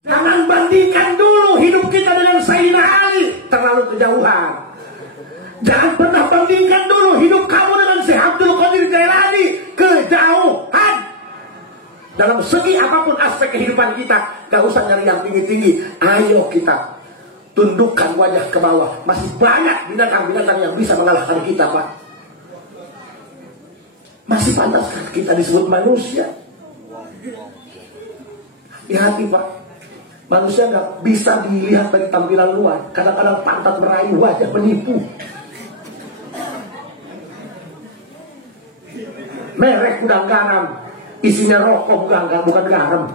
Jangan bandingkan dulu hidup kita dengan Sayyidina Ali, terlalu kejauhan. Jangan pernah bandingkan dulu hidup kamu dengan Syekh Abdul Qadir Jailani, kejauhan. Dalam segi apapun aspek kehidupan kita, gak usah nyari yang tinggi-tinggi. Ayo kita tundukkan wajah ke bawah. Masih banyak binatang-binatang yang bisa mengalahkan kita, Pak. Masih pantaskah kita disebut manusia? Hati-hati, Pak. Manusia nggak bisa dilihat dari tampilan luar. Kadang-kadang pantat meraih, wajah menipu. Merek gudang garam, isinya rokok bukan garam.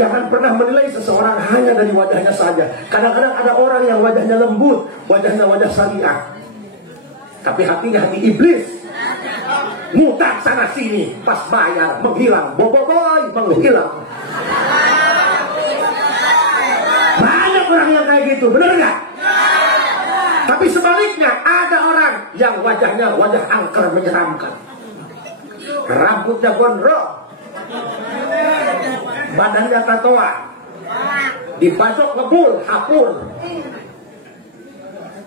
Jangan pernah menilai seseorang hanya dari wajahnya saja. Kadang-kadang ada orang yang wajahnya lembut, wajahnya wajah syariah, tapi hatinya hati iblis. Ngutak sana sini, pas bayar menghilang, boboiboy menghilang. Banyak orang yang kayak gitu, bener gak? Tapi sebaliknya ada orang yang wajahnya wajah angker menyeramkan, rambutnya gondrong, badannya tatoan, dibacok ngebul, hapun,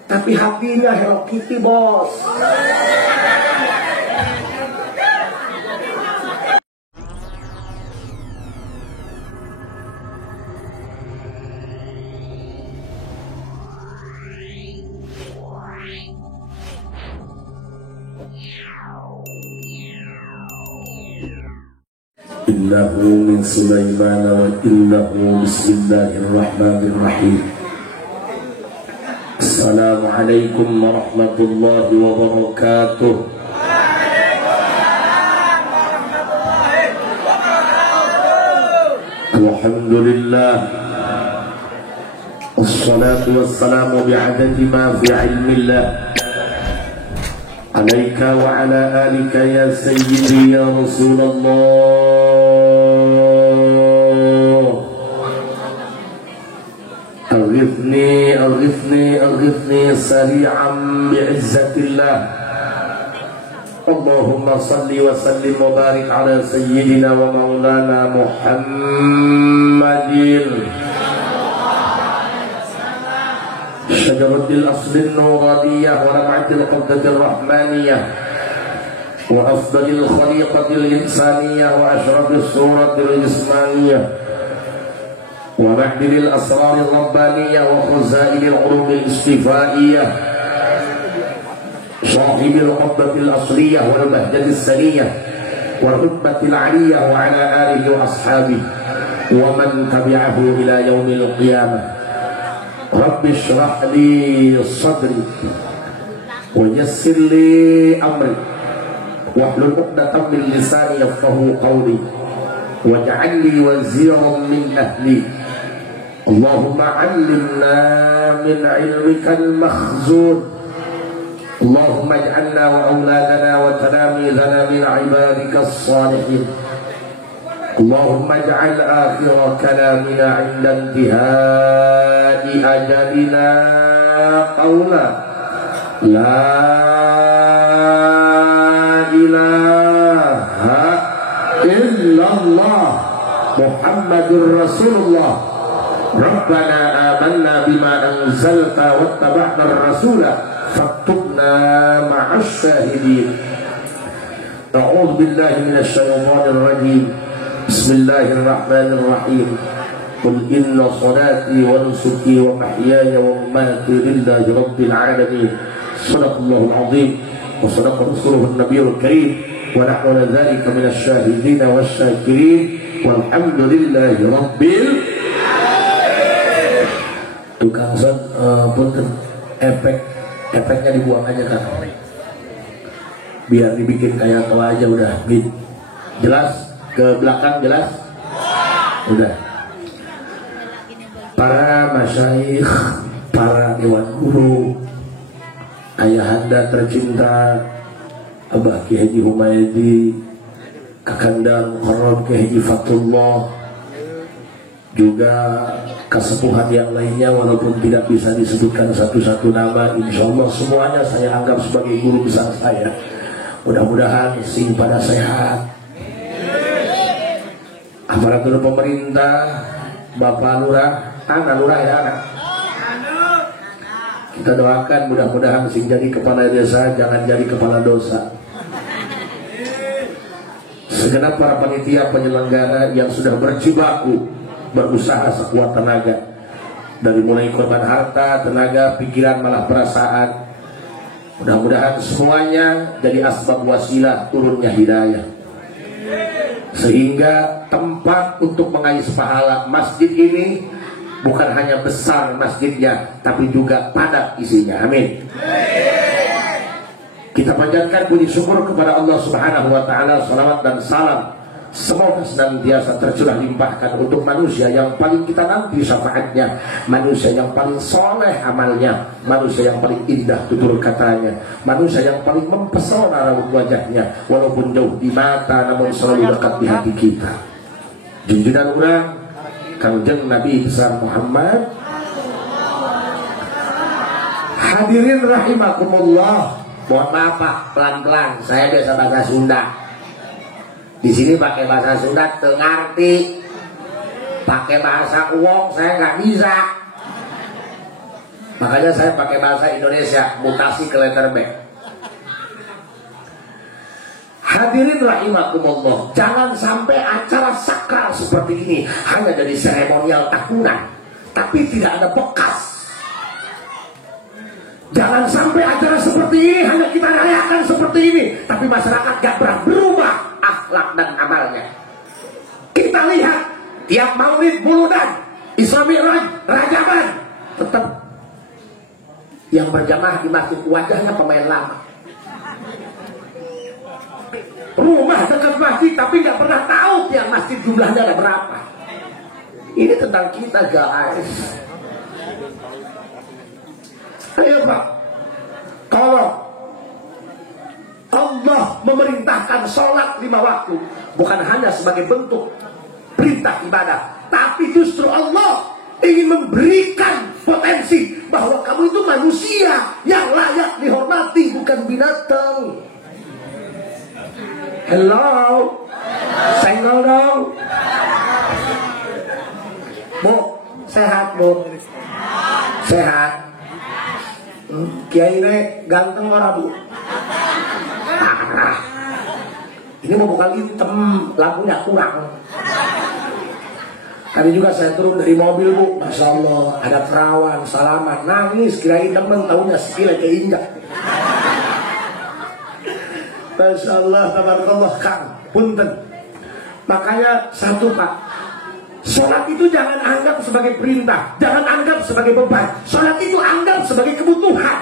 tapi hatinya Hello Kitty, bos. Innahu min Sulaiman wa innahu bismillahirrahmanirrahim. Assalamualaikum warahmatullahi wabarakatuh. Alhamdulillah, wassalatu wassalamu bi'adadi ma fi ilmillah, alaika wa ala alika ya sayyidi ya Rasulullah. أغثني سريعا بعزة الله. اللهم صل وسلم وبارك على سيدنا ومولانا محمد شجرة الأصل النورانية ولمعة القبضة الرحمانية وأفضل الخليقة الإنسانية وأشرف الصورة الجسمانية ومعدن الأسرار الربانية وخزائن العلوم الاستفائية صاحب القبضة الأصلية والبهجة السنية والرتبة العلية وعلى آله وأصحابه ومن تبعه إلى يوم القيامة. رب اشرح لي صدري ويسر لي أمري واحلل عقدة من لساني يفقهوا قولي واجعل لي وزيرا من أهلي. اللهم علمنا من علمك المخزون. اللهم اجعلنا وأولادنا وتلاميذنا من عبادك الصالحين. اللهم اجعل آخر كلامنا عند انتهاء أجلنا قولا لا إله إلا الله محمد رسول الله. ربنا آمنا بما أنزلت واتبعنا الرسول فاكتبنا مع الشاهدين. أعوذ بالله من الشيطان الرجيم. بسم الله الرحمن الرحيم. قل إن صلاتي ونسكي ومحياي ومماتي لله رب العالمين. صدق الله العظيم وصدق رسوله النبي الكريم ونحن ذلك من الشاهدين والشاكرين والحمد لله رب العالمين. Tukang son, punten, efeknya dibuang aja kan, biar dibikin kayak tua aja udah. Jelas ke belakang, jelas, udah. Para masyayikh, para dewan guru, ayahanda tercinta Abah Ki Haji Humaydi, Kakandang Muharram Ki Haji Fatullah, juga kesepuhan yang lainnya walaupun tidak bisa disebutkan satu-satu nama, insya Allah semuanya saya anggap sebagai guru besar saya. Mudah-mudahan sing pada sehat, aparatur pemerintah, Bapak Lurah, anak Lurah ya anak. Kita doakan mudah-mudahan sing jadi kepala desa jangan jadi kepala dosa. Segenap para panitia penyelenggara yang sudah berjibaku berusaha sekuat tenaga, dari mulai korban harta, tenaga, pikiran, malah perasaan. Mudah-mudahan semuanya jadi asbab wasilah turunnya hidayah, sehingga tempat untuk mengais pahala masjid ini bukan hanya besar masjidnya, tapi juga padat isinya. Amin. Kita panjatkan puji syukur kepada Allah Subhanahu wa taala. Salawat dan salam semoga senantiasa tercurah limpahkan untuk manusia yang paling kita nanti syafaatnya, manusia yang paling soleh amalnya, manusia yang paling indah tutur katanya, manusia yang paling mempesona raut wajahnya, walaupun jauh di mata namun selalu dekat di hati kita. Junjungan urang Kangjeng Nabi besar Muhammad. Hadirin rahimakumullah. Mohon maaf Pak, pelan-pelan. Saya biasa bahasa Sunda. Di sini pakai bahasa Sunda tengarti. Pakai bahasa uang saya nggak bisa. Makanya saya pakai bahasa Indonesia, mutasi ke letter B. Hadirin rahimakumullah, jangan sampai acara sakral seperti ini hanya jadi seremonial tahunan, tapi tidak ada bekas. Jangan sampai acara seperti ini hanya kita rayakan seperti ini, tapi masyarakat gak pernah berubah akhlak dan amalnya. Kita lihat tiap maulid muludan, Isra Mi'raj, Rajaban, tetap yang berjamaah di masjid wajahnya pemain lama. Rumah dekat masjid tapi nggak pernah tahu tiap masjid jumlahnya ada berapa. Ini tentang kita guys. Ayo Pak, kalau Allah memerintahkan sholat 5 waktu bukan hanya sebagai bentuk perintah ibadah, tapi justru Allah ingin memberikan potensi bahwa kamu itu manusia yang layak dihormati, bukan binatang. Hello, senggol dong. Bu, sehat Bu? Sehat. Kiai ini ganteng orang Bu? Ini mau bukan hitam, lampunya kurang. Tadi juga saya turun dari mobil Bu, Masya Allah, ada perawan, salaman, nangis, kirain temen, taunya sekilai keinjak. Masya Allah, tabarakallah Kang, punten. Makanya satu Pak, sholat itu jangan anggap sebagai perintah, jangan anggap sebagai beban. Sholat itu anggap sebagai kebutuhan.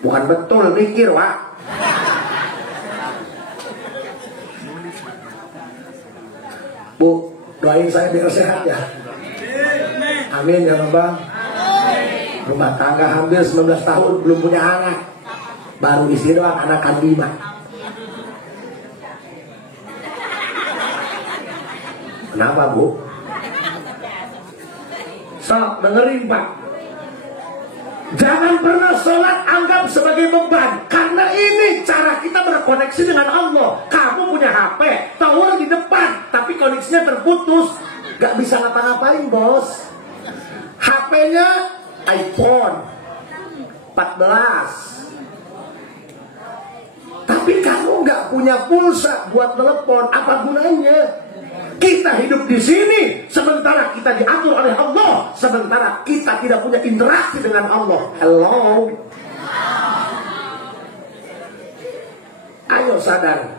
Bukan betul, mikir Pak. Bu, doain saya biar sehat ya. Amin ya Bang. Rumah tangga hampir 19 tahun belum punya anak. Baru istri doang, anak kan 5. Kenapa Bu? Sok dengerin Pak. Jangan pernah sholat anggap sebagai beban, karena ini cara kita berkoneksi dengan Allah. Kamu punya HP, tower di depan, tapi koneksinya terputus, gak bisa ngapa-ngapain bos. HP-nya iPhone 14, tapi kamu gak punya pulsa buat telepon, apa gunanya? Kita hidup di sini sementara kita diatur oleh Allah, sementara kita tidak punya interaksi dengan Allah. Hello. Ayo sadar.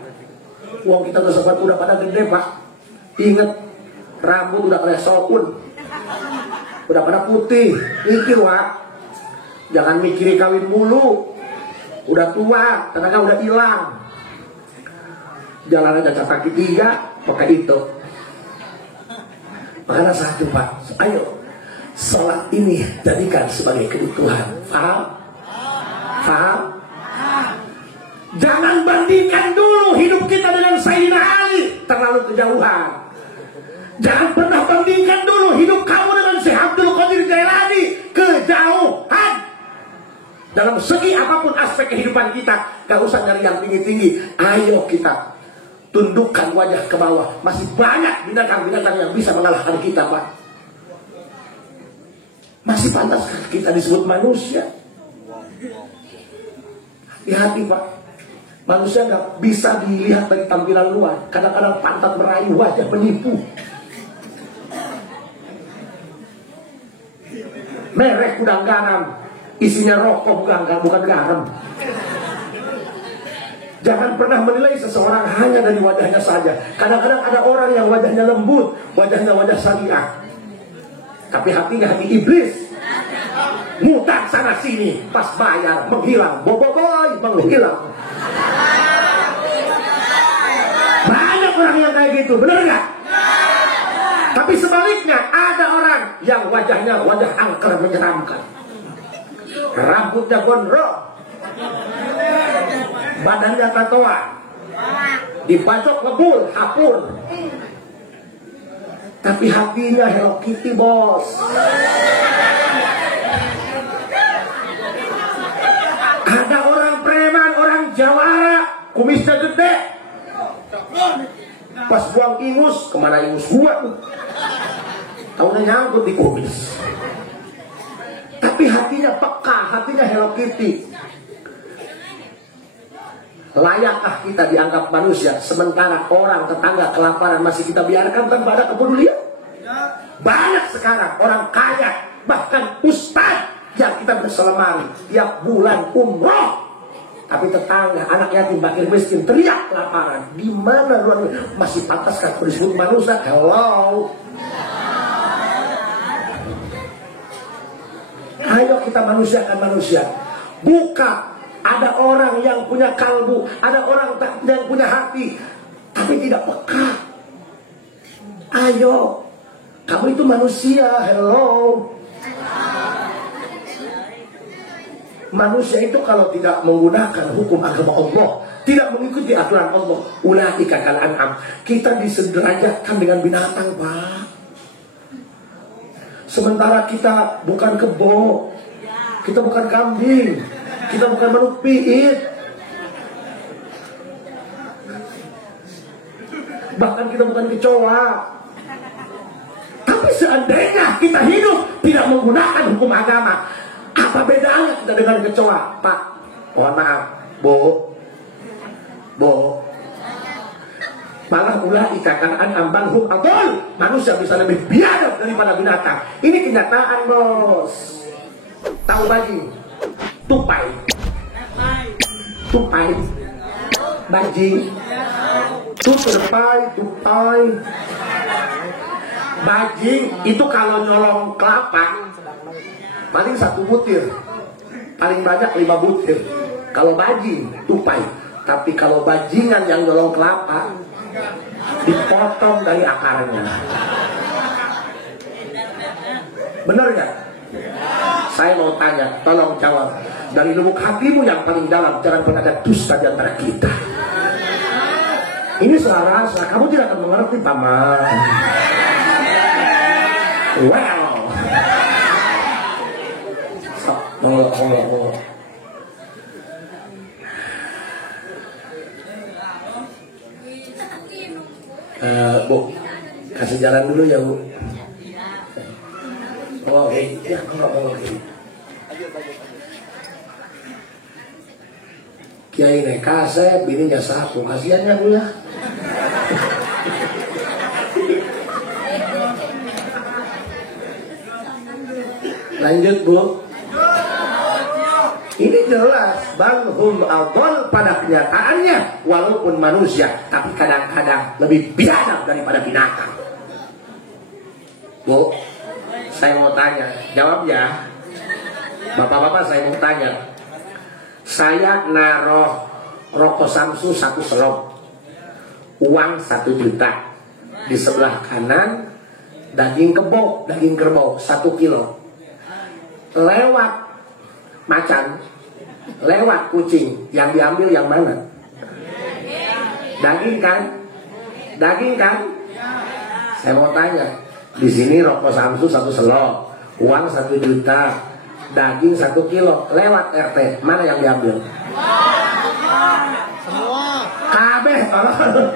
Uang kita udah pada gede Pak. Ingat, rambut udah kayak sokun, udah pada putih. Mikir Pak. Jangan mikirin kawin mulu. Udah tua, tenaga udah hilang. Jalan aja kaki 3 pakai itu. Makanya satu Pak, ayo sholat ini jadikan sebagai kebutuhan. Paham? Paham? Jangan bandingkan dulu hidup kita dengan Sayyidina Ali, terlalu kejauhan. Jangan pernah bandingkan dulu hidup kamu dengan Syekh Abdul Qadir Jailani, kejauhan. Dalam segi apapun aspek kehidupan kita, gak usah nyari yang tinggi-tinggi. Ayo kita tundukkan wajah ke bawah. Masih banyak binatang-binatang yang bisa mengalahkan kita, Pak. Masih pantas kita disebut manusia. Hati-hati, Pak. Manusia nggak bisa dilihat dari tampilan luar. Kadang-kadang pantat merayu, wajah penipu. Merek udang garam, isinya rokok bukan garam. Jangan pernah menilai seseorang hanya dari wajahnya saja. Kadang-kadang ada orang yang wajahnya lembut, wajahnya wajah syariah, tapi hatinya hati iblis. Mutar sana sini, pas bayar menghilang, boboiboy menghilang. Banyak orang yang kayak gitu, benar nggak? Tapi sebaliknya ada orang yang wajahnya wajah angker menyeramkan, rambutnya gondrong, badannya tatoan, dibacok ngebul, hapur, tapi hatinya Hello Kitty, bos. Ada orang preman, orang jawara, kumisnya gede, pas buang ingus, kemana ingus gua tuh? Tahunya nyangkut di kumis. Tapi hatinya peka, hatinya Hello Kitty. Layakkah kita dianggap manusia sementara orang tetangga kelaparan masih kita biarkan tanpa ada kepedulian? Banyak sekarang orang kaya, bahkan ustaz yang kita berselemari tiap bulan umroh, tapi tetangga anak yatim fakir miskin teriak kelaparan. Di mana ruang masih pantaskah disebut manusia? Hello. Ayo kita manusiakan manusia. Buka. Ada orang yang punya kalbu, ada orang yang punya hati, tapi tidak peka. Ayo, kamu itu manusia. Hello. Manusia itu kalau tidak menggunakan hukum agama Allah, tidak mengikuti aturan Allah, ulaika kal an'am, kita disederajatkan dengan binatang, Pak. Sementara kita bukan kebo, kita bukan kambing, kita bukan manuk piit, bahkan kita bukan kecoa. Tapi seandainya kita hidup tidak menggunakan hukum agama, apa bedanya kita dengan kecoa? Pak, mohon maaf, Bu, malah ulaika kal an'am bal hum adall. Manusia bisa lebih biadab daripada binatang. Ini kenyataan, bos. Tahu bajing, tupai, bajing, tupai. Bajing itu kalau nyolong kelapa paling 1 butir, paling banyak 5 butir. Kalau bajing, tupai. Tapi kalau bajingan yang nyolong kelapa dipotong dari akarnya. Benar nggak? Saya mau tanya, tolong jawab. Dari lubuk hatimu yang paling dalam, jangan pernah ada dusta di antara kita. Ini serasa kamu tidak akan mengerti, paman. Well, Bu, kasih jalan dulu ya, Bu. Oke, ya, oke. Kiai naik kaset, bininya 1, kasihannya, Bu ya. Lanjut, Bu. Ini jelas balhum adall pada kenyataannya, walaupun manusia, tapi kadang-kadang lebih biadab daripada binatang. Bu, saya mau tanya, jawab ya. Bapak-bapak, saya mau tanya. Saya naruh rokok Samsu 1 selop, uang 1 juta. Di sebelah kanan daging kerbau 1 kilo. Lewat macan, lewat kucing, yang diambil yang mana? Daging kan? Saya mau tanya, di sini rokok Samsu 1 selop, uang 1 juta, daging 1 kilo, lewat RT, mana yang diambil? Semua. kabeh tolong.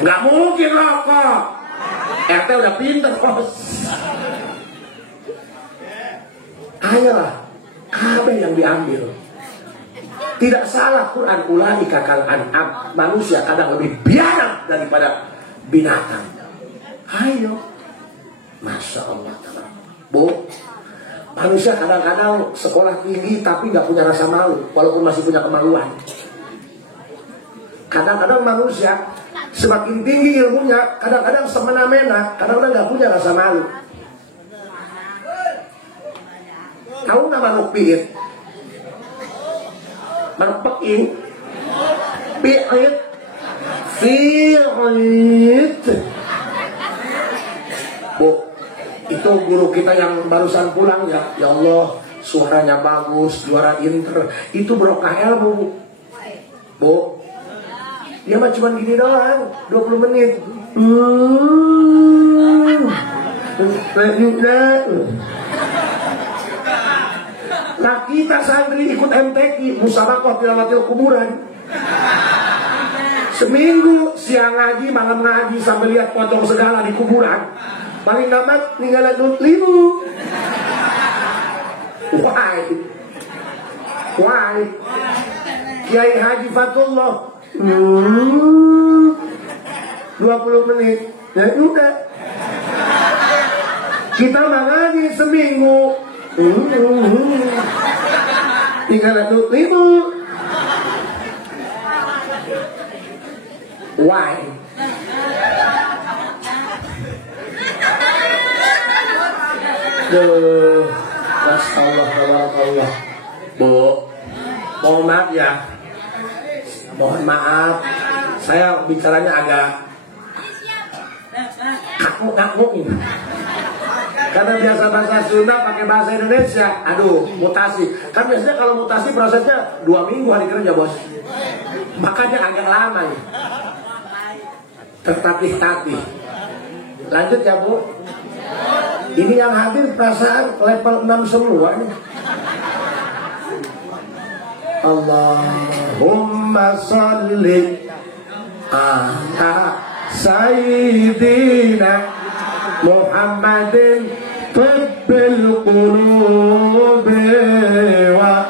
Nggak mungkin rokok. RT udah pinter bos. Ayolah, kabeh yang diambil. Tidak salah Quran ulai kakal an'am. Manusia kadang lebih biadab daripada binatang. Ayo, masya Allah. Bu, manusia kadang-kadang sekolah tinggi tapi nggak punya rasa malu, walaupun masih punya kemaluan. Kadang-kadang manusia semakin tinggi ilmunya, kadang-kadang semena-mena, kadang-kadang nggak punya rasa malu. Tahu nggak manuk piit? Manuk peking, piit, fiit. Bu, itu guru kita yang barusan pulang ya. Ya Allah, suaranya bagus, juara inter. Itu berkah ilmu. Bu, dia mah cuma gini doang, 20 menit. Nah kita santri ikut MTQ, musabaqah tilawatil kuburan. Seminggu siang ngaji, malam ngaji sambil lihat pocong segala di kuburan. Paling dapat ninggalan 5. Why? Kiai Haji Fatullah 20 menit. Ya udah. Kita udah ngaji seminggu. Ninggalan 5. Why? Astagfirullah. Bu, mohon maaf ya. Mohon maaf. Saya bicaranya agak kakmuk ini. Karena biasa bahasa Sunda pakai bahasa Indonesia. Aduh, mutasi. Kan biasanya kalau mutasi prosesnya 2 minggu hari kerja bos. Makanya agak lama ya. Tertatih-tatih. Lanjut ya Bu. Ini yang hadir perasaan level 6 semua nih. Allahumma sholli ala sayyidina Muhammadin tibbil qulubi wa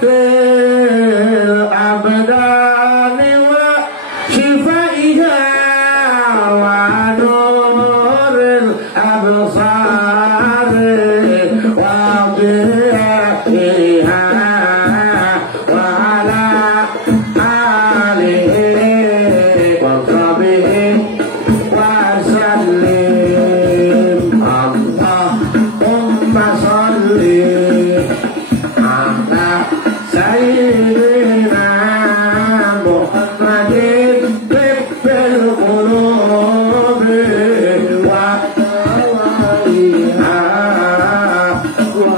afiyatil abdani wa shifaiha wa nuril absari wa biha wa ala alihi wa sahbihi wa sallim. Allahumma sholli ala sayyidina Muhammadin tibbil qulubi wa awaiha wa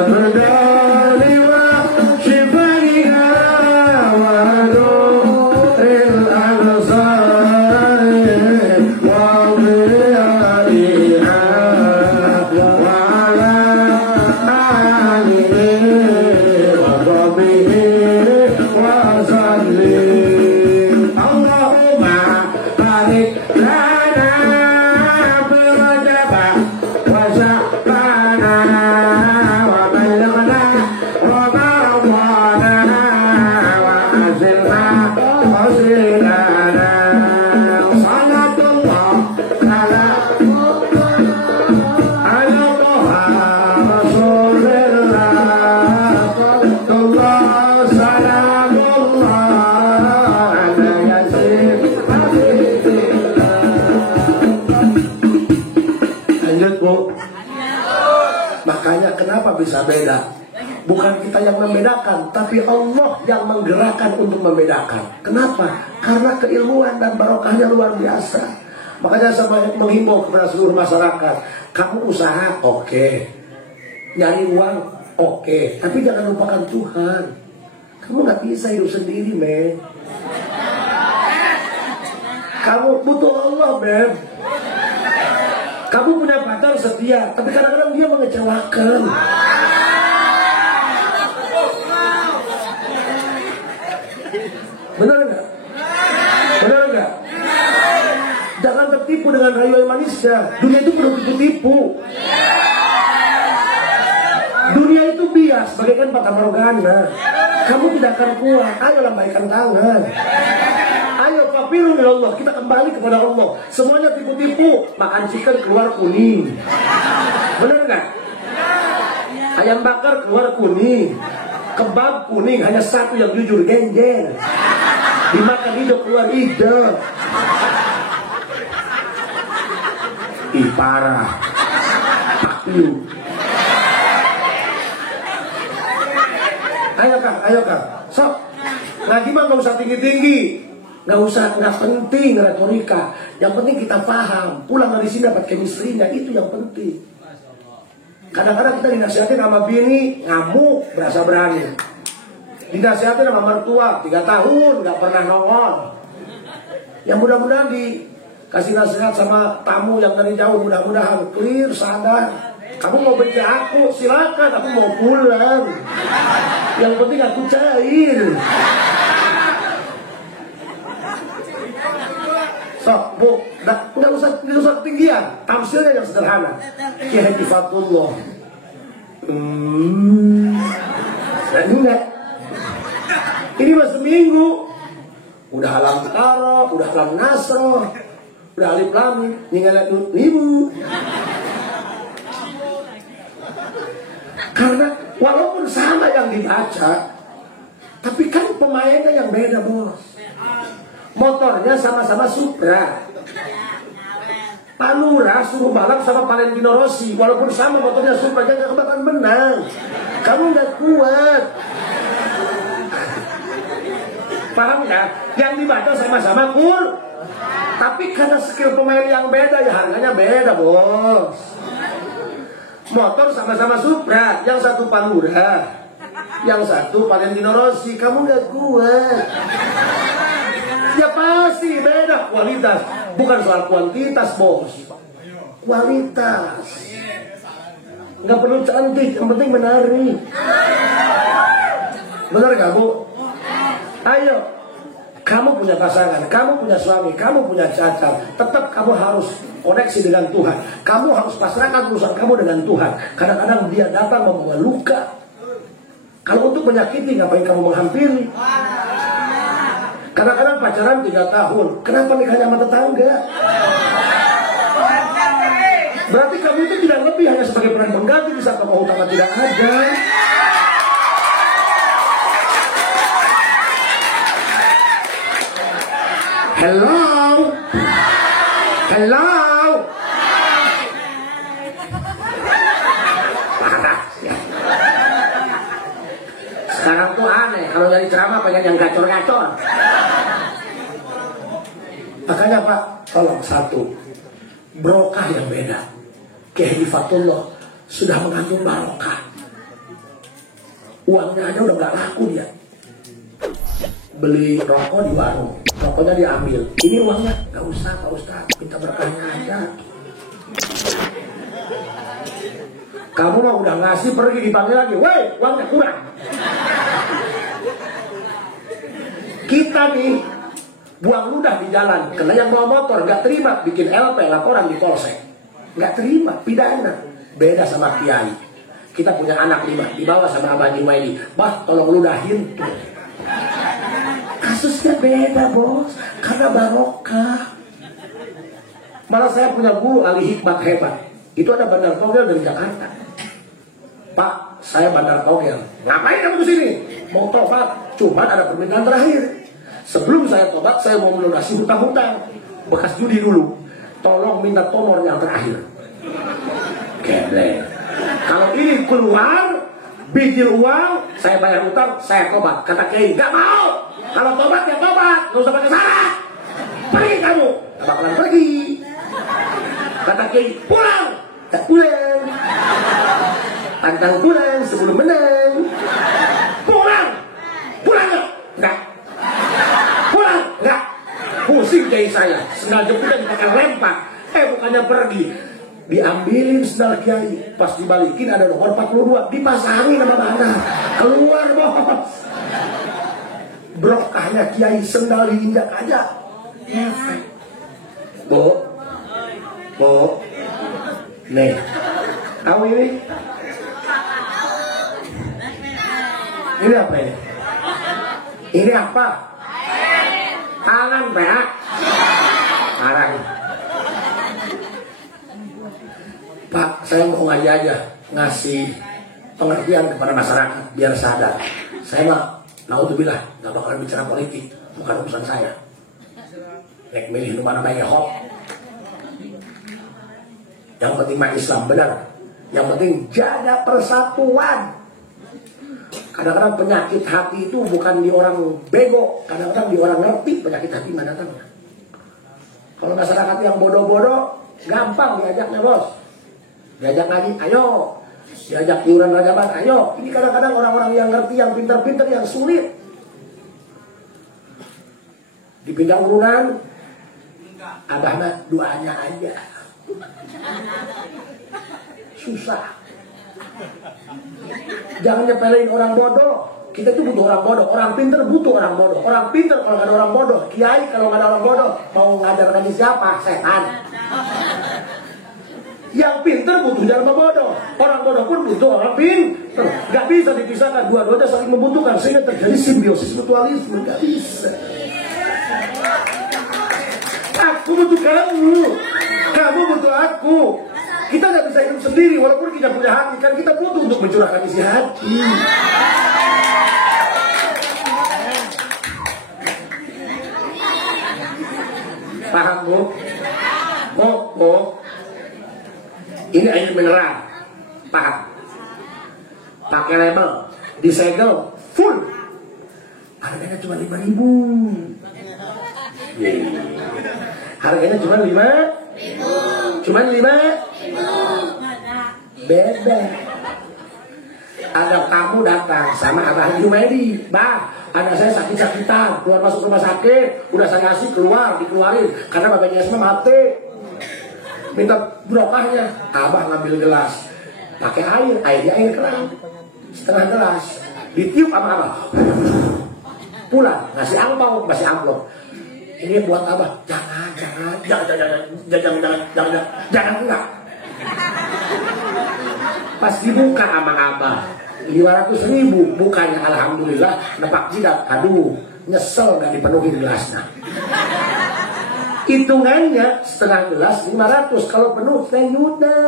abdali wa shifaiha wa nuril absari wa biha wa ala alihi wa sahbihi wa sallim. Allahumma barik lana fi Rajab wa Sya'ban wa balighna Ramadhan wa azilna wasilana. Salatullah ala Toha Rasulillah. Salatullah salamullah ala Yasin Habibillah. Lanjut Bu. Makanya kenapa bisa beda? Bukan kita yang membedakan, tapi Allah yang menggerakkan untuk membedakan. Kenapa? Karena keilmuan dan barokahnya luar biasa. Makanya saya menghimbau kepada seluruh masyarakat, kamu usaha oke, nyari uang oke, tapi jangan lupakan Tuhan. Kamu nggak bisa hidup sendiri, men. Kamu butuh Allah, Beb. Kamu punya pacar setia, tapi kadang-kadang dia mengecewakan. Benar nggak? Benar nggak? Jangan tertipu dengan rayuan manisnya. Dunia itu penuh tipu-tipu. Dunia itu bias, bagaikan fata morgana. Kamu tidak akan kuat. Ayo lambaikan tangan. Ayo fafiru ilallah, kita kembali kepada Allah. Semuanya tipu-tipu. Makan chicken keluar kuning. Benar nggak? Ayam bakar keluar kuning. Kebab kuning, hanya satu yang jujur, genjel. Dimakan hijau keluar hijau. Ih, parah. Taklu. Ayo kak. Sok. Ngaji mah gak usah tinggi-tinggi. Gak penting retorika. Yang penting kita paham. Pulang dari sini dapat chemistry-nya, itu yang penting. Kadang-kadang kita dinasihatin sama bini, ngamuk, berasa berani. Dinasihatin sama mertua, 3 tahun gak pernah nongol. Yang mudah-mudahan dikasih nasihat sama tamu yang dari jauh, mudah-mudahan clear, sadar. Kamu mau benci aku, silakan, aku mau pulang. Yang penting aku cair. Sok, Bu, nggak usah ketinggian. Tafsirnya yang sederhana. Kehadifatullah. Jadi enggak. Ini masih seminggu. Udah alam taro, udah alam nasro, udah alif lam, ninggalin ibu. Karena walaupun sama yang dibaca, tapi kan pemainnya yang beda, bos. Motornya sama-sama Supra. Pak Lurah suruh balap sama Valentino Rossi, walaupun sama motornya Supra, jangan bakalan menang. Kamu nggak kuat. Paham nggak? Yang dibaca sama-sama tapi karena skill pemain yang beda, ya harganya beda, bos. Motor sama-sama Supra, yang satu Pak Lurah, yang satu Valentino Rossi. Kamu nggak kuat. Ya pasti beda kualitas. Bukan soal kuantitas, bos. Kualitas. Nggak perlu cantik, yang penting menarik. Benar gak, Bu? Ayo. Kamu punya pasangan, kamu punya suami, kamu punya pacar. Tetap kamu harus koneksi dengan Tuhan. Kamu harus pasrahkan urusan kamu dengan Tuhan. Kadang-kadang dia datang membawa luka. Kalau untuk menyakiti, ngapain kamu menghampiri? Kadang-kadang pacaran 3 tahun, kenapa nikahnya sama tetangga? Berarti kamu itu tidak lebih hanya sebagai peran pengganti di saat kamu utama tidak ada. Hello. Sekarang tuh aneh, kalau dari ceramah pengen yang gacor-gacor. Makanya Pak, tolong satu, barokah yang beda. Kehadifatullah sudah mengandung barokah. Uangnya aja udah gak laku dia. Beli rokok di warung, rokoknya diambil. Ini uangnya gak usah Pak Ustaz, minta berkahnya aja. Kamu mah udah ngasih, pergi dipanggil lagi, woi uangnya kurang. Kita nih buang ludah di jalan, karena yang bawa motor nggak terima bikin LP laporan di polsek, nggak terima, pidana. Beda sama kiai. Kita punya anak 5 dibawa sama Abah Jumaidi, bah tolong ludahin tuh. Kasusnya beda, bos, karena barokah. Malah saya punya guru ahli hikmat hebat. Itu ada bandar togel dari Jakarta. Pak, saya bandar togel. Ngapain kamu kesini? Mau tobat, cuma ada permintaan terakhir. Sebelum saya tobat, saya mau melunasi hutang-hutang bekas judi dulu. Tolong minta nomor yang terakhir. Gede. Kalau ini keluar biji uang, saya bayar utang, saya tobat. Kata Kiai, gak mau. Kalau tobat ya tobat, gak usah pakai syarat. Pergi kamu, gak bakalan pergi. Kata Kiai, pulang. Tak pulang. Pantang pulang sebelum menang. Pulang. Pulang gak? Enggak. Pulang? Enggak. Pusing Kiai saya. Kiainya pergi, diambilin sendal Kiai, pas dibalikin ada nomor 42, dipasangin sama Bana, keluar bos. Brokahnya Kiai sendal diinjak aja. Bu, nih, kamu ini apa ini? Ini apa? Tangan Pak. Arang. Pak, saya mau ngaji aja, ngasih pengertian kepada masyarakat biar sadar. Saya mah, naudzubillah, nggak bakalan bicara politik, bukan urusan saya. Nek milih lu mana banyak hoax. Yang penting mah Islam benar. Yang penting jaga persatuan. Kadang-kadang penyakit hati itu bukan di orang bego, kadang-kadang di orang ngerti penyakit hati mana datangnya. Kalau masyarakat yang bodoh-bodoh, gampang diajaknya bos. Diajak lagi, ayo. Diajak iuran rajaban, ayo. Ini kadang-kadang orang-orang yang ngerti, yang pintar-pintar, yang sulit. Dipindah urunan, abah mah doanya aja. Susah. Jangan nyepelein orang bodoh. Kita tuh butuh orang bodoh. Orang pintar butuh orang bodoh. Orang pintar kalau nggak ada orang bodoh. Kiai kalau nggak ada orang bodoh, mau ngajarkan siapa? Setan. Yang pintar butuh jangan bodoh. Orang bodoh pun butuh orang pintar. Gak bisa dipisahkan. Dua-duanya saling membutuhkan sehingga terjadi simbiosis mutualisme. Gak bisa. Aku butuh kamu. Kamu butuh aku. Kita nggak bisa hidup sendiri walaupun kita punya hati. Kan kita butuh untuk mencurahkan isi hati. Paham bu? Bu. Ini air mineral. Paham? Pakai label, disegel, full. Harganya cuma 5.000. Harganya cuma 5.000. Cuma 5.000. Beda. Ada tamu datang sama Abah Jumaidi. Bah, anak saya sakit-sakitan, keluar masuk rumah sakit, udah saya kasih dikeluarin karena babanya Esma mati. Minta brokahnya, Abah ngambil gelas, pakai airnya air keran, setengah gelas, ditiup sama Abah. Pulang, ngasih angpau, ngasih amplop. Ini buat Abah, jangan enggak. Pas dibuka sama Abah, 500.000, bukannya alhamdulillah, nepak jidat, aduh, nyesel gak dipenuhi gelasnya. Hitungannya setengah gelas 500, kalau penuh sejuta.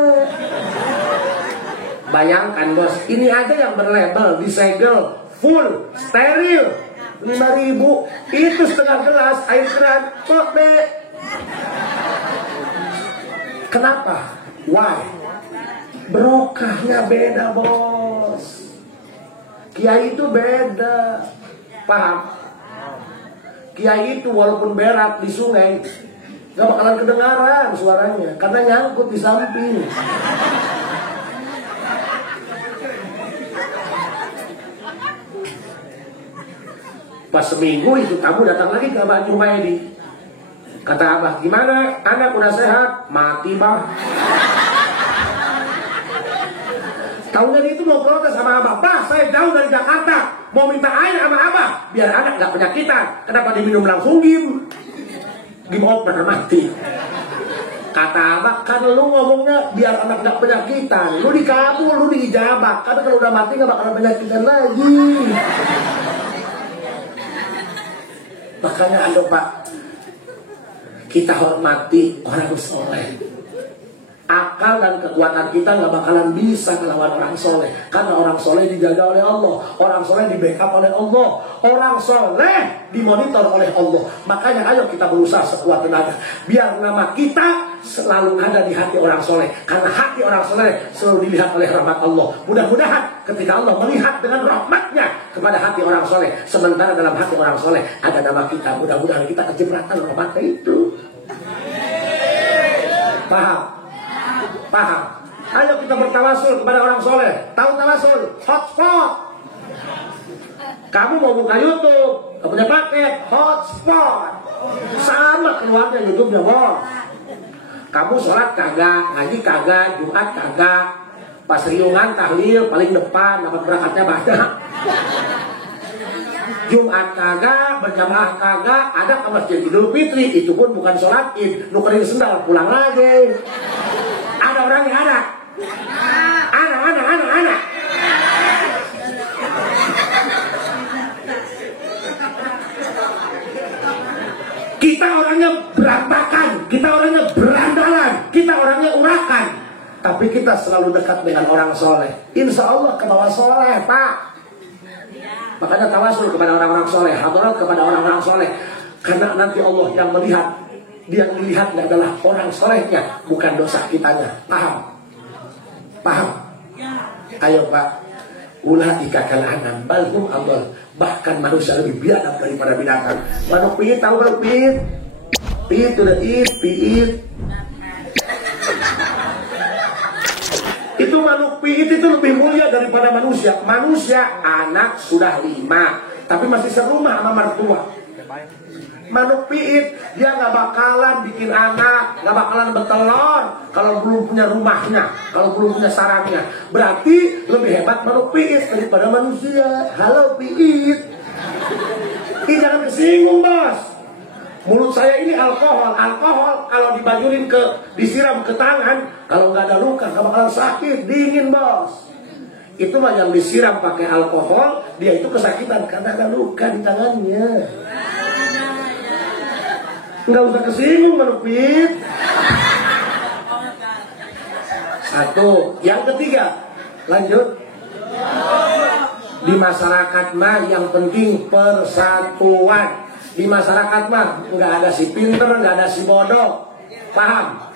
Bayangkan bos, ini aja yang berlabel, disegel, full, steril, 5.000, itu setengah gelas air keran, kok be? Kenapa? Why? Brokahnya beda bos. Kiai itu beda. Paham? Kiai itu walaupun berak di sungai gak bakalan kedengaran suaranya karena nyangkut di samping. Pas seminggu itu tamu datang lagi ke Abah Jumaidi. Kata Abah, gimana? Anak udah sehat? Mati bah. Tahunya dia itu mau protes sama Abah. Bah, saya jauh dari Jakarta, mau minta air sama Abah biar anak gak penyakitan. Kenapa diminum langsung game over mati? Kata Abah, kan lu ngomongnya biar anak gak penyakitan. Lu dikabul, lu diijabah. Karena kalau udah mati gak bakalan penyakitan lagi. Makanya aduh Pak, kita hormati orang soleh. Akal dan kekuatan kita nggak bakalan bisa melawan orang soleh. Karena orang soleh dijaga oleh Allah, orang soleh di backup oleh Allah, orang soleh dimonitor oleh Allah. Makanya ayo kita berusaha sekuat tenaga biar nama kita selalu ada di hati orang soleh. Karena hati orang soleh selalu dilihat oleh rahmat Allah. Mudah-mudahan ketika Allah melihat dengan rahmatnya kepada hati orang soleh, sementara dalam hati orang soleh ada nama kita, mudah-mudahan kita kecipratan rahmatnya itu. Paham? Paham? Ayo kita bertawasul kepada orang soleh. Tahu tawasul? Hotspot. Kamu mau buka YouTube, gak punya paket, hotspot. Sama keluarnya YouTube-nya bos. Kamu sholat kagak, ngaji kagak, Jumat kagak, pas riungan tahlil paling depan, dapat berangkatnya banyak. Jumat kagak, berjamaah kagak, ada ke masjid Idul Fitri, itu pun bukan sholat id, nukerin sendal pulang lagi. Ada orang yang ada. Anak. Kita orangnya berantakan, kita orangnya berandalan, kita orangnya urakan. Tapi kita selalu dekat dengan orang soleh. Insya Allah ke bawah soleh, Pak. Makanya tawasul kepada orang-orang soleh, hadirat kepada orang-orang soleh. Karena nanti Allah yang melihat, dia yang dilihatnya adalah orang solehnya, bukan dosa kitanya. Paham? Ayo Pak. Ulaika kal anam bal hum adall. Bahkan manusia lebih biadab daripada binatang. Manuk piit, tahu manuk piit? Piit udah piit. Itu manuk piit itu lebih mulia daripada manusia. Manusia anak sudah 5, tapi masih serumah sama mertua. Manuk piit dia nggak bakalan bikin anak, nggak bakalan bertelur kalau belum punya rumahnya, kalau belum punya sarangnya. Berarti lebih hebat manuk piit daripada manusia. Halo piit, ini jangan tersinggung bos. Mulut saya ini alkohol kalau disiram ke tangan, kalau nggak ada luka nggak bakalan sakit, dingin bos. Itu mah yang disiram pakai alkohol, dia itu kesakitan karena ada luka di tangannya. Nggak usah kesinggung manuk piit. Satu. Yang ketiga, lanjut. Di masyarakat mah yang penting persatuan. Di masyarakat mah nggak ada si pinter, nggak ada si bodoh. Paham?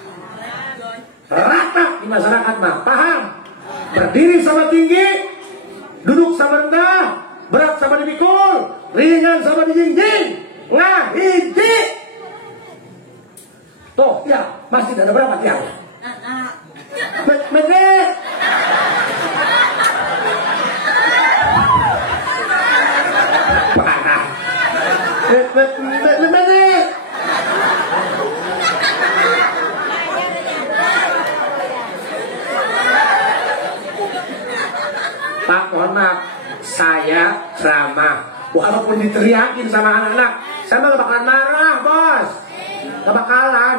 Rata di masyarakat mah. Paham? Berdiri sama tinggi, duduk sama rendah, berat sama dipikul, ringan sama dijingjing. Ngahiji. Tuh, ya, masjid ada berapa tiangnya? Medek. Parah. Medek. Pak, mohon maaf, saya ceramah. Walaupun diteriakin sama anak-anak, saya nggak bakalan marah, bos. Gak bakalan.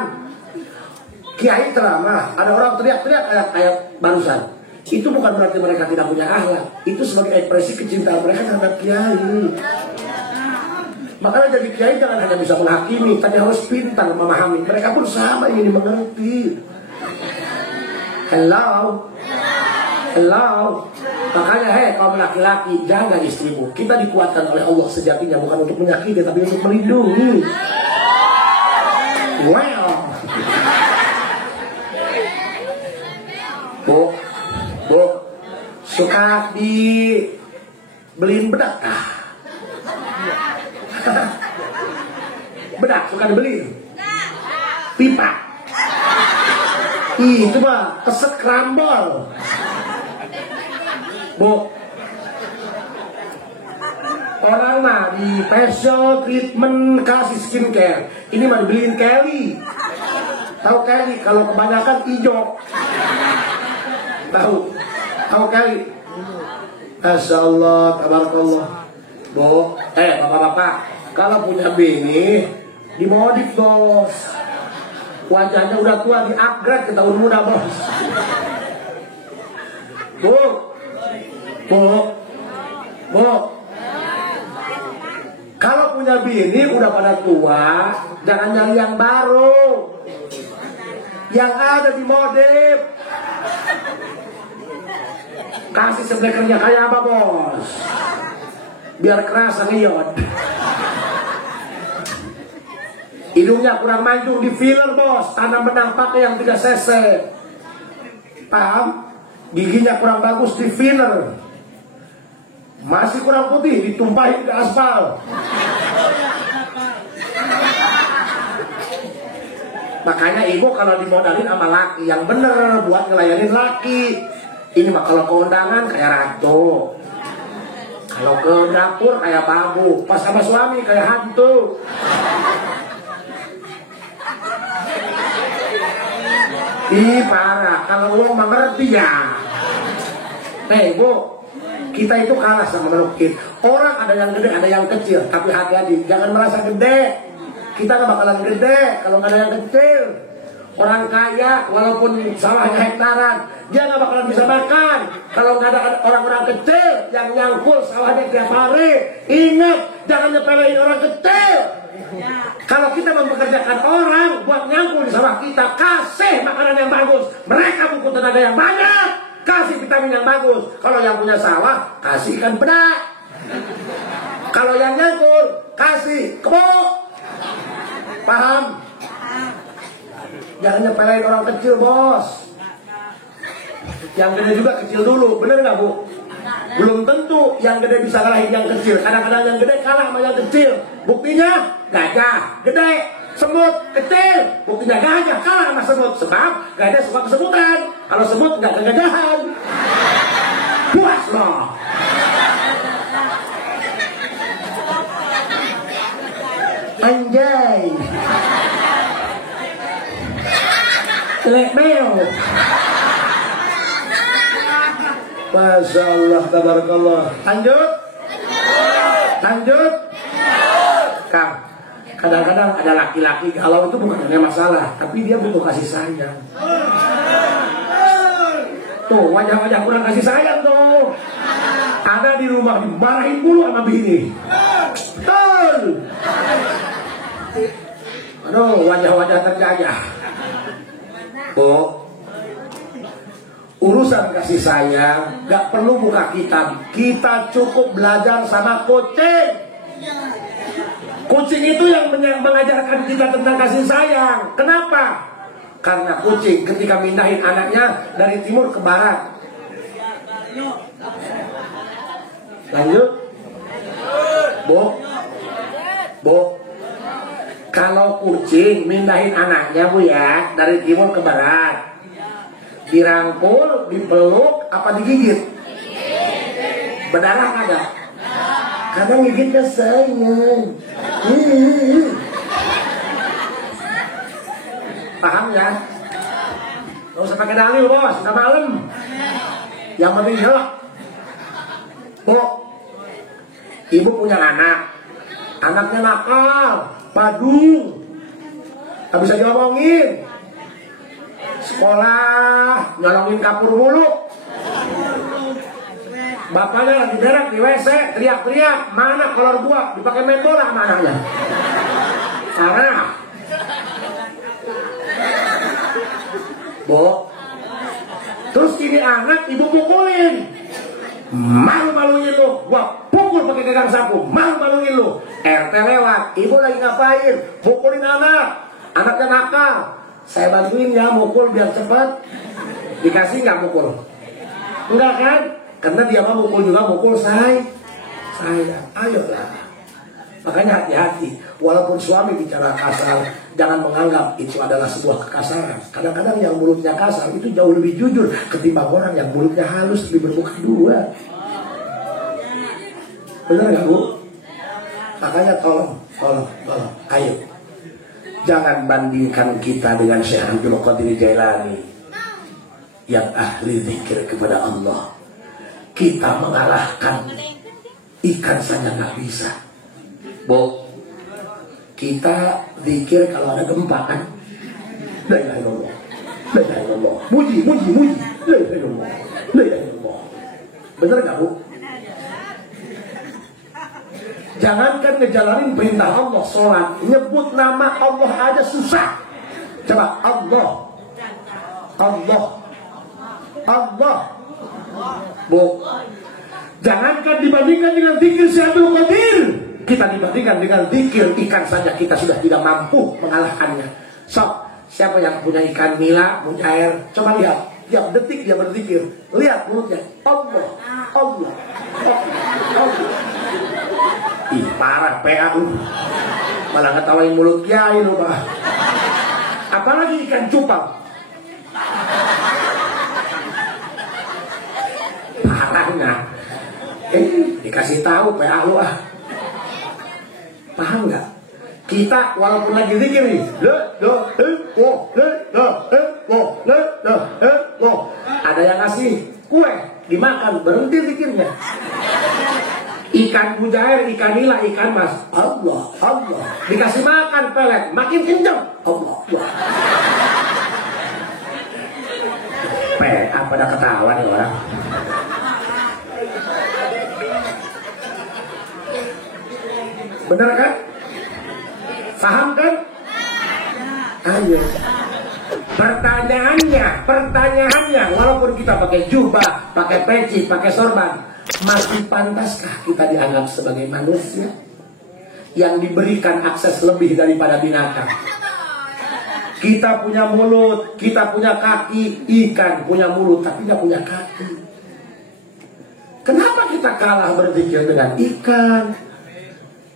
Kiai ceramah, ada orang teriak-teriak kayak barusan. Itu bukan berarti mereka tidak punya akhlak. Itu sebagai ekspresi kecintaan mereka terhadap kiai. Makanya jadi kiai jangan hanya bisa menghakimi, tapi harus pintar memahami. Mereka pun sama ingin dimengerti. Hello. Makanya kaum laki-laki, jaga istrimu. Kita dikuatkan oleh Allah sejatinya bukan untuk menyakiti, tapi untuk melindungi. Wow. Bu, suka dibeliin bedak kah? Bedak suka dibeliin? Pipa. Itu mah keset kerambol. Bu, orang mah di facial treatment kasih skincare. Ini mah dibeliin Kelly. Tahu Kelly? Kalau kebanyakan hijau. Tahu Kelly? Masya Allah, tabarakallah. Bu, bapak-bapak, kalau punya bini dimodif bos. Wajahnya udah tua, di-upgrade ke tahun muda bos. Bu, kalau punya bini udah pada tua, jangan nyari yang baru. Yang ada dimodif. Kasih seblekernya kayak apa bos? Biar kerasa ngiyot. Hidungnya kurang mancung di filler bos. Tanam benang pakai yang 3 cc. Paham? Giginya kurang bagus di filler. Masih kurang putih ditumpahin ke aspal. Makanya ibu kalau dimodalin sama laki yang bener buat ngelayanin laki. Ini mah kalau ke undangan kayak ratu, kalau ke dapur kayak babu, pas sama suami kayak hantu. Ih parah, kalau uang mengerti ya. Nih Bu, kita itu kalah sama melukis. Orang ada yang gede, ada yang kecil. Tapi hati-hati, jangan merasa gede. Kita gak bakalan gede kalau gak ada yang kecil. Orang kaya, walaupun sawahnya hektaran, dia gak bakalan bisa makan kalau gak ada orang-orang kecil yang nyangkul sawahnya tiap hari. Ingat, jangan nyepelein orang kecil. Kalau kita mempekerjakan orang buat nyangkul di sawah kita, kasih makanan yang bagus. Mereka butuh tenaga yang banyak, kasih vitamin yang bagus. Kalau yang punya sawah, kasih ikan peda. Kalau yang nyangkul, kasih kebo. Paham? Jangan nyepelein orang kecil, bos. Yang gede juga kecil dulu, bener gak Bu? Belum tentu yang gede bisa kalahin yang kecil. Kadang-kadang yang gede kalah sama yang kecil. Buktinya gajah gede, semut kecil. Buktinya gajah kalah sama semut. Sebab gajah suka kesemutan. Kalau semut gak kegajahan. Puas loh. Anjay. Lek meo. Masya Allah, tabarakallah. Lanjut. Kang, kadang-kadang ada laki-laki galau itu bukan hanya masalah, tapi dia butuh kasih sayang. Tuh, wajah-wajah kurang kasih sayang tuh. Ada di rumah dimarahin dulu sama bini. Betul. Aduh, wajah-wajah terjajah. Bu, urusan kasih sayang gak perlu buka kitab. Kita cukup belajar sama kucing. Kucing itu yang mengajarkan kita tentang kasih sayang. Kenapa? Karena kucing ketika mindahin anaknya dari timur ke barat. Lanjut. Bu, kalau kucing mindahin anaknya Bu ya, dari timur ke barat, dirangkul, dipeluk, apa digigit? Berdarah ada? Karena gigitnya sayang. Paham ya? Gak usah pakai dalil bos, udah malam. Yang penting jelek. Bu, ibu punya anak. Anaknya nakal, badung, gak bisa diomongin. Sekolah, nyolongin kapur mulu. Bapaknya lagi berak di WC, teriak-teriak, mana kolor gua, dipakai main bola sama anaknya. Parah. Bu, terus ini anak ibu pukulin. Malu-maluin lu, gua pukul pakai gagang sapu. Malu-maluin lu. RT lewat, ibu lagi ngapain? Mukulin anak, anaknya nakal. Saya bantuin ya mukul biar cepat. Dikasih nggak mukul? Enggak kan? Karena dia mau mukul juga mukul saya. Ayolah. Makanya hati-hati. Walaupun suami bicara kasar, jangan menganggap itu adalah sebuah kekasaran. Kadang-kadang yang mulutnya kasar itu jauh lebih jujur ketimbang orang yang mulutnya halus, lebih bermuka dua. Benar nggak Bu? Makanya tolong. Ayo. Jangan bandingkan kita dengan Syekh Abdul Qadir Jailani yang ahli zikir kepada Allah. Kita mengalahkan ikan saja nggak bisa. Bu, kita zikir kalau ada gempa kan? La ilaha illallah, la ilaha illallah. Muji. La ilaha illallah, la ilaha illallah. Benar nggak Bu? Jangankan ngejalanin perintah Allah, sholat, nyebut nama Allah aja susah. Coba Allah. Bu, jangankan dibandingkan dengan zikir Syekh Abdul Qadir, kita dibandingkan dengan zikir ikan saja kita sudah tidak mampu mengalahkannya. So, siapa yang punya ikan nila, mujair, coba lihat, tiap detik dia berzikir, lihat mulutnya, Allah. Ih, parah PA lu. Malah ngetawain mulut kiai lu, Pak. Apalagi ikan cupang. Parahnya. Dikasih tahu PA lu ah. Paham nggak? Kita walaupun lagi zikir nih, Ada yang ngasih kue, dimakan, berhenti bikinnya. Ikan mujair, ikan nila, ikan mas, Allah, Allah. Dikasih makan pelet, makin kenceng, Allah, Allah. Apa pada ketawa nih orang? Bener kan? Paham kan? Ayo. Pertanyaannya, walaupun kita pakai jubah, pakai peci, pakai sorban, masih pantaskah kita dianggap sebagai manusia yang diberikan akses lebih daripada binatang? Kita punya mulut, kita punya kaki. Ikan punya mulut tapi tidak punya kaki. Kenapa kita kalah berpikir dengan ikan?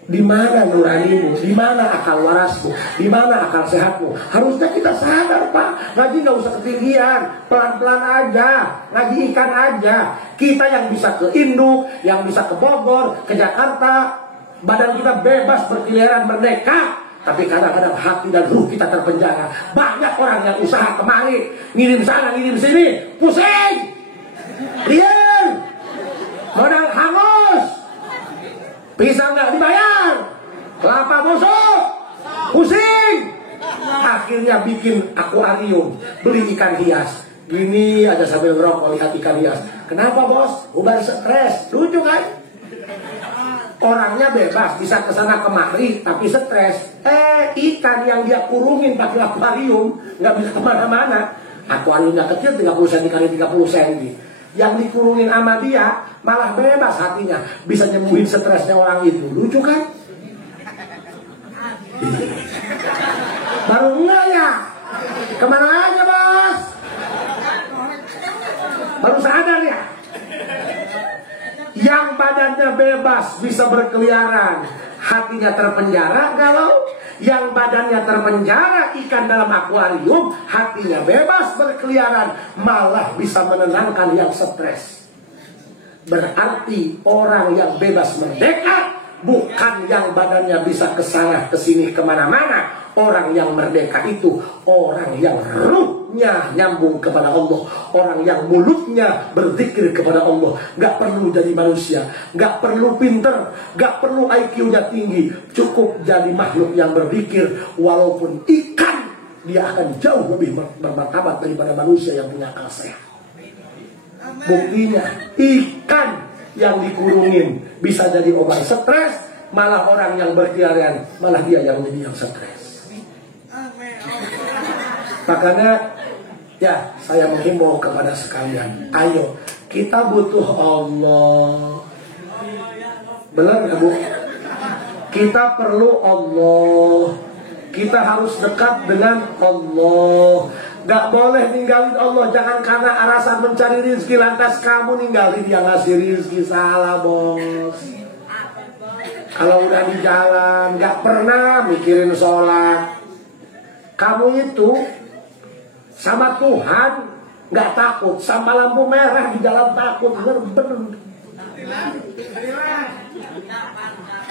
Di mana nuranimu? Di mana akal warasmu? Di mana akal sehatmu? Harusnya kita sadar, Pak. Ngaji nggak usah ketinggian, pelan-pelan aja. Ngaji ikan aja. Kita yang bisa ke Induk, yang bisa ke Bogor, ke Jakarta, badan kita bebas berkeliaran merdeka. Tapi kadang-kadang hati dan ruh kita terpenjara. Banyak orang yang usaha kemari, ngirim sana, ngirim sini, pusing, liar, modal hangus, pisang nggak dibayar, kelapa busuk, pusing. Akhirnya bikin akuarium, beli ikan hias. Gini aja sambil ngerokok lihat ikan hias. Kenapa bos? Udah stres, lucu kan? Orangnya bebas, bisa kesana kemari, tapi stres. Ikan yang dia kurungin pakai akuarium nggak bisa kemana-mana. Akuariumnya kecil 30 cm kali 30 cm. Yang dikurungin sama dia malah bebas hatinya, bisa nyembuhin stresnya orang itu. Lucu kan? Baru enggak ya? Kemana aja bos? Baru sadar ya? Yang badannya bebas bisa berkeliaran, hatinya terpenjara galau. Yang badannya terpenjara ikan dalam akuarium, hatinya bebas berkeliaran, malah bisa menenangkan yang stres. Berarti orang yang bebas merdeka bukan yang badannya bisa kesana kesini kemana-mana. Orang yang merdeka itu orang yang ruhnya nyambung kepada Allah, orang yang mulutnya berzikir kepada Allah. Gak perlu jadi manusia, gak perlu pinter, gak perlu IQ-nya tinggi, cukup jadi makhluk yang berzikir. Walaupun ikan, dia akan jauh lebih bermartabat daripada manusia yang punya akal sehat. Buktinya ikan yang dikurungin bisa jadi obat stres, malah orang yang berkeliaran malah dia yang jadi yang stres. Makanya ya saya menghimbau kepada sekalian, ayo kita butuh Allah. Benar nggak Bu? Kita perlu Allah. Kita harus dekat dengan Allah. Gak boleh ninggalin Allah. Jangan karena alasan mencari rezeki lantas kamu ninggalin yang ngasih rezeki. Salah bos. Kalau udah di jalan gak pernah mikirin sholat, kamu itu sama Tuhan gak takut, sama lampu merah di jalan takut. Bener-bener.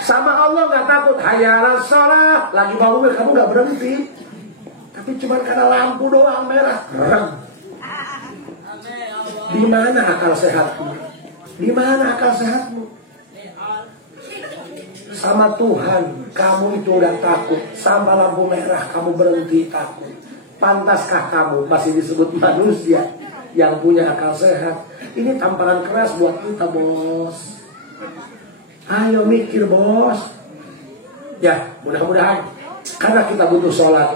Sama Allah gak takut. Hayalan sholat, lagi bangun kamu gak berhenti, tapi cuma karena lampu doang merah. Di mana akal sehatmu? Di mana akal sehatmu? Sama Tuhan kamu itu udah takut, sama lampu merah kamu berhenti takut. Pantaskah kamu masih disebut manusia yang punya akal sehat? Ini tamparan keras buat kita bos. Ayo mikir bos. Ya mudah-mudahan, karena kita butuh sholat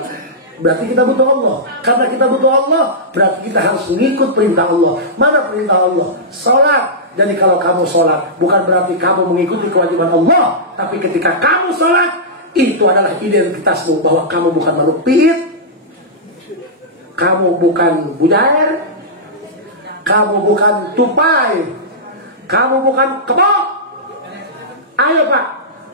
berarti kita butuh Allah. Karena kita butuh Allah berarti kita harus mengikut perintah Allah. Mana perintah Allah? Sholat. Jadi kalau kamu sholat bukan berarti kamu mengikuti kewajiban Allah, tapi ketika kamu sholat itu adalah identitasmu, bahwa kamu bukan makhluk piit, kamu bukan budair, kamu bukan tupai, kamu bukan kebok. Ayo Pak,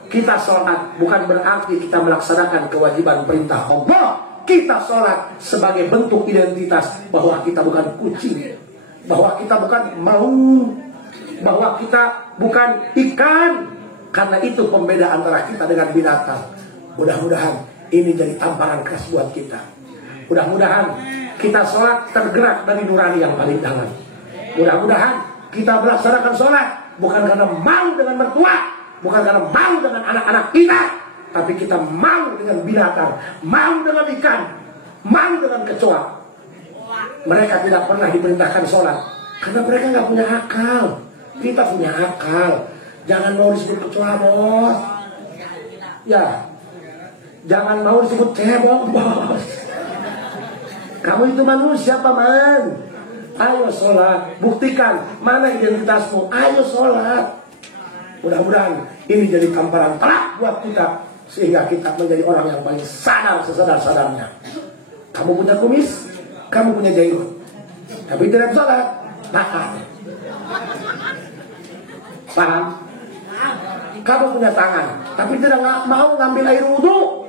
kita sholat bukan berarti kita melaksanakan kewajiban perintah Allah. Kita sholat sebagai bentuk identitas bahwa kita bukan kucing, bahwa kita bukan maung, bahwa kita bukan ikan. Karena itu pembeda antara kita dengan binatang. Mudah-mudahan ini jadi tamparan keras buat kita. Mudah-mudahan kita sholat tergerak dari nurani yang paling dalam. Mudah-mudahan kita melaksanakan sholat bukan karena mau dengan mertua, bukan karena mau dengan anak-anak kita, tapi kita mau dengan binatang, mau dengan ikan, mau dengan kecoa. Mereka tidak pernah diperintahkan sholat karena mereka nggak punya akal. Kita punya akal. Jangan mau disebut kecoa, bos. Ya, jangan mau disebut cebong, bos. Kamu itu manusia, paman. Ayo sholat, buktikan mana identitasmu. Ayo sholat. Mudah-mudahan ini jadi tamparan telak buat kita, sehingga kita menjadi orang yang paling sadar sesadar-sadarnya. Kamu punya kumis, kamu punya jenggot, tapi tidak sholat, bakal. Paham? Kamu punya tangan, tapi tidak mau ngambil air wudhu.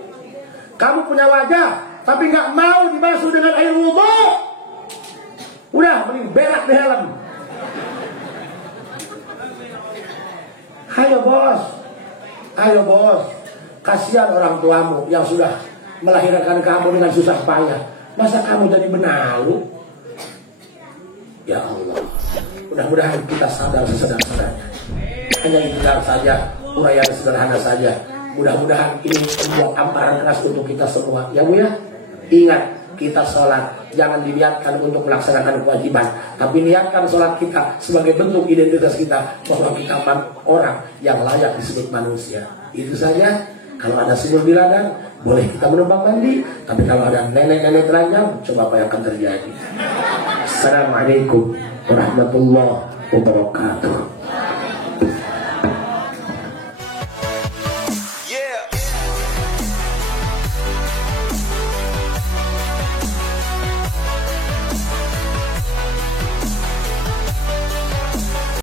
Kamu punya wajah, tapi nggak mau dibasuh dengan air wudhu. Udah, mending berak di helm. Ayo bos, ayo bos. Kasihan orang tuamu yang sudah melahirkan kamu dengan susah payah. Masa kamu jadi benalu? Ya Allah, mudah-mudahan kita sadar sesadar-sadarnya. Hanya tinggal saja, uraian sederhana saja. Mudah-mudahan ini sebuah tamparan keras untuk kita semua. Ya Bu ya, ingat, kita sholat jangan diniatkan untuk melaksanakan kewajiban, tapi niatkan sholat kita sebagai bentuk identitas kita bahwa kita orang yang layak disebut manusia. Itu saja. Kalau ada sumur di ladang, boleh kita menumpang mandi. Tapi kalau ada nenek-nenek telanjang, coba apa yang akan terjadi. Assalamualaikum warahmatullahi wabarakatuh.